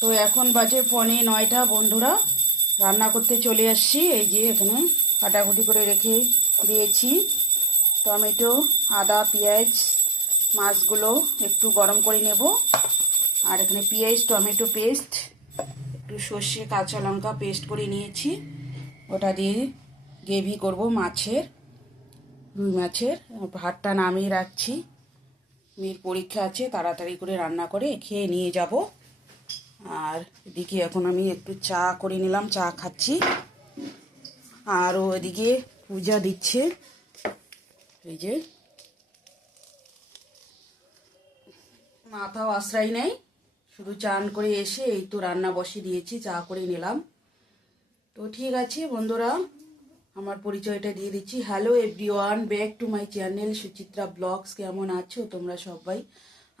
তো এখন বাজে পনে নয়টা, বন্ধুরা। রান্না করতে চলে আসছি। এই যে এখানে কাটাকুটি করে রেখে দিয়েছি। টমেটো, আদা, পেঁয়াজ, মাছগুলো একটু গরম করে নেব। আর এখানে পেঁয়াজ, টমেটো পেস্ট, একটু সর্ষে, কাঁচা লঙ্কা পেস্ট করে নিয়েছি। ওটা দিয়ে গ্রেভি করব মাছের, রুই মাছের। ভাতটা নামিয়ে রাখছি। মেয়ের পরীক্ষা আছে, তাড়াতাড়ি করে রান্না করে খেয়ে নিয়ে যাব। আর এদিকে এখন আমি একটু চা করে নিলাম, চা খাচ্ছি। আর ও এদিকে পূজা দিচ্ছে। এই যে। মাথাও আশ্রয় নেই, শুধু চান করে এসে এই তো রান্না বসিয়ে দিয়েছি, চা করে নিলাম। তো ঠিক আছে বন্ধুরা, আমার পরিচয়টা দিয়ে দিচ্ছি। Hello everyone back to my channel Suchitra blogs কেমন আছো তোমরা সবাই?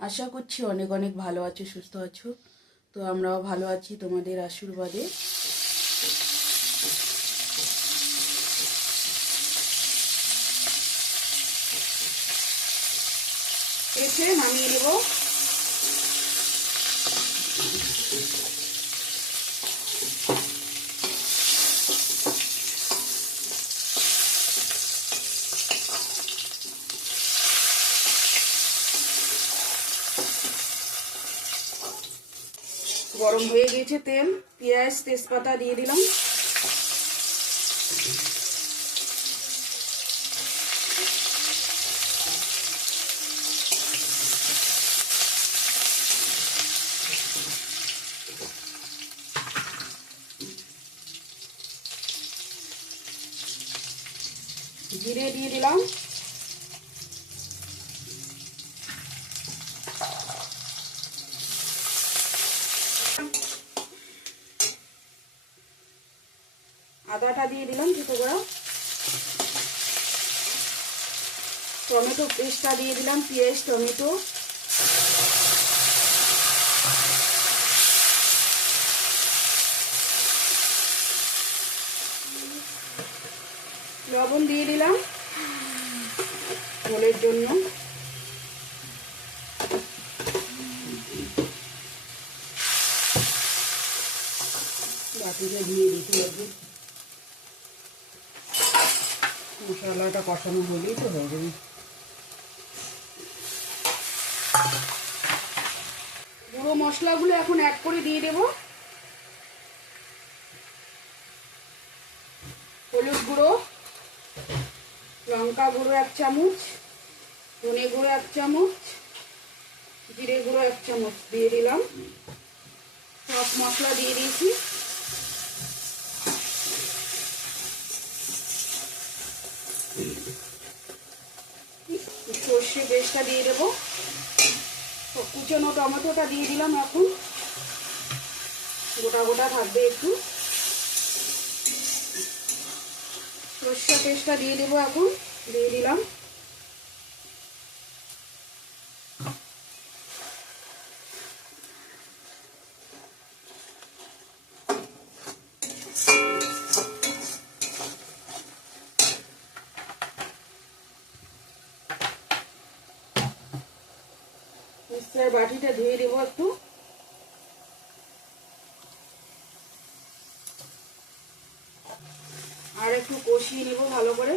আশা করছি অনেক অনেক ভালো আছো, সুস্থ আছো। তো আমরাও ভালো আছি তোমাদের আশীর্বাদে। এসে নামিয়ে নেব। গরম হয়ে গেছে তেল পেঁয়াজ তেজপাতা দিয়ে দিলাম। জিরে দিয়ে দিলাম। আদাটা দিয়ে দিলাম ছোটো করে টমেটো পেস্টটা দিয়ে দিলাম, পেঁয়াজ, টমেটো। লবণ দিয়ে দিলাম ঝোলের জন্য। বাটিটা দিয়ে দিতে হবে। মশলাটা কষানো হলেই তো হয়ে যাবে। গুঁড়ো মশলাগুলো এখন এক করে দিয়ে দেব। হলুদ গুঁড়ো, লঙ্কা গুঁড়ো এক চামচ, ধনে গুঁড়ো এক চামচ, জিরে গুঁড়ো এক চামচ দিয়ে দিলাম। সব মশলা দিয়ে দিয়েছি। সর্ষে বেশটা দিয়ে দেবো। তো কুচনো টমেটোটা দিয়ে দিলাম এখন। গোটা গোটা থাকবে একটু। সর্ষে পেস্টটা দিয়ে দেবো এখন। দিয়ে দিলাম। মিক্সার বাটিটা ধুয়ে দেবো একটু। আর একটু কষিয়ে নেব ভালো করে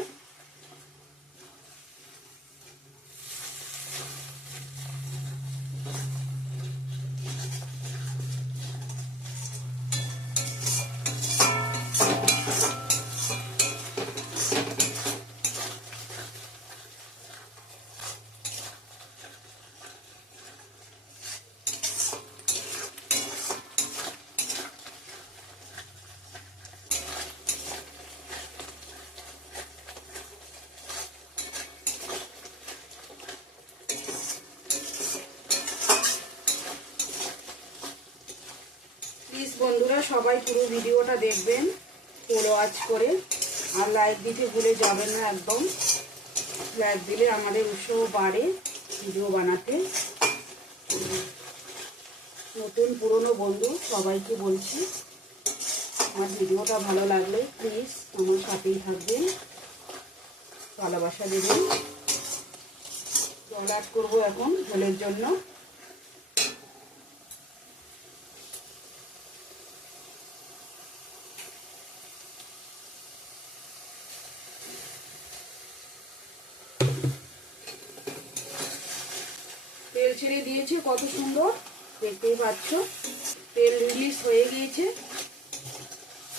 প্লিজ বন্ধুরা সবাই পুরো ভিডিওটা দেখবেন ফলো আজ করে। আর লাইক দিতে ভুলে যাবেন না একদম। লাইক দিলে আমাদের উৎসাহ বাড়ে ভিডিও বানাতে। নতুন পুরনো বন্ধু সবাইকে বলছি, আমার ভিডিওটা ভালো লাগলে প্লিজ আমার সাথেই থাকবেন। ভালোবাসা দেবেন। জল অ্যাড করব এখন ঝোলের জন্য। হয়েছে কত সুন্দর। দেখতেই পাচ্ছ তেল রিলিজ হয়ে গিয়েছে।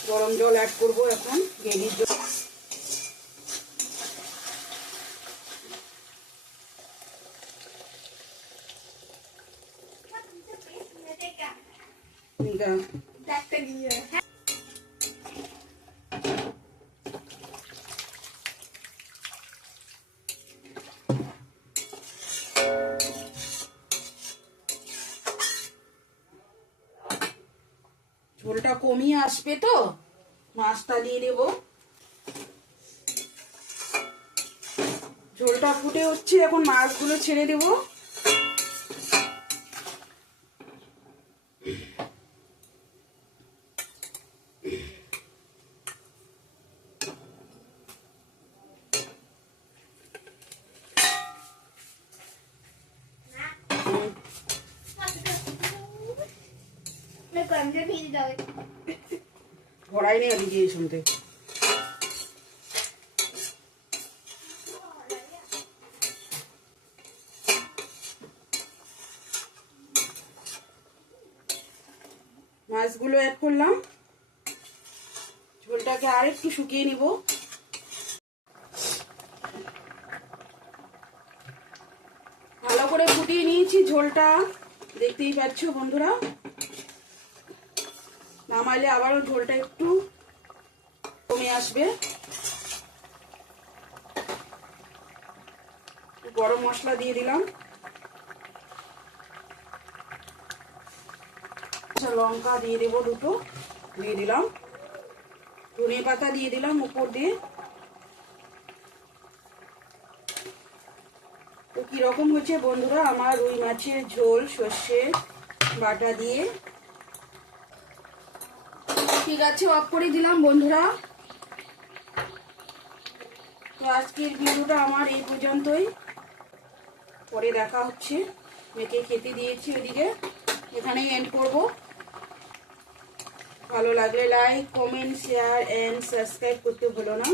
গরম জল অ্যাড করব এখন গ্রেভির জল। গা- কমিয়ে আসবে তো? মাছটা দিয়ে দেব। ঝোলটা ফুটে হচ্ছে এখন মাছগুলো ছেড়ে দেব। পাঞ্জা ভিজে নিয়ে ভিজিয়ে শুনতে। মাছগুলো অ্যাড করলাম। ঝোলটাকে আর একটু শুকিয়ে নিব। ভালো করে ফুটিয়ে নিয়েছি ঝোলটা। দেখতেই পাচ্ছ বন্ধুরা। নামাইলে আবারও ঝোলটা একটু কমে আসবে। গরম মশলা দিয়ে দিলাম। লঙ্কা দিয়ে দেবো দুটো, দিয়ে দিলাম। ধনে পাতা দিয়ে দিলাম উপর দিয়ে। তো কীরকম হচ্ছে বন্ধুরা, আমার রুই মাছের ঝোল, সর্ষে বাটা দিয়ে। ঠিক আছে অফ করে দিলাম বন্ধুরা। তো আজকের ভিডিওটা আমার এই পর্যন্তই। পরে দেখা হচ্ছে। মেয়েকে খেতে দিয়েছি ওইদিকে এখানেই এন্ড করব। ভালো লাগলে like comment share and subscribe করতে ভুলো না।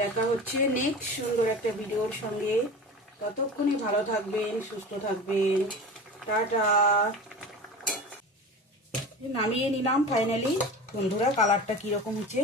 দেখা হচ্ছে নেক্সট সুন্দর একটা ভিডিওর সঙ্গে। ততক্ষণই ভালো থাকবেন, সুস্থ থাকবেন। টাটা। নামিয়ে নিলাম ফাইনালি বন্ধুরা কালারটা কীরকম হচ্ছে?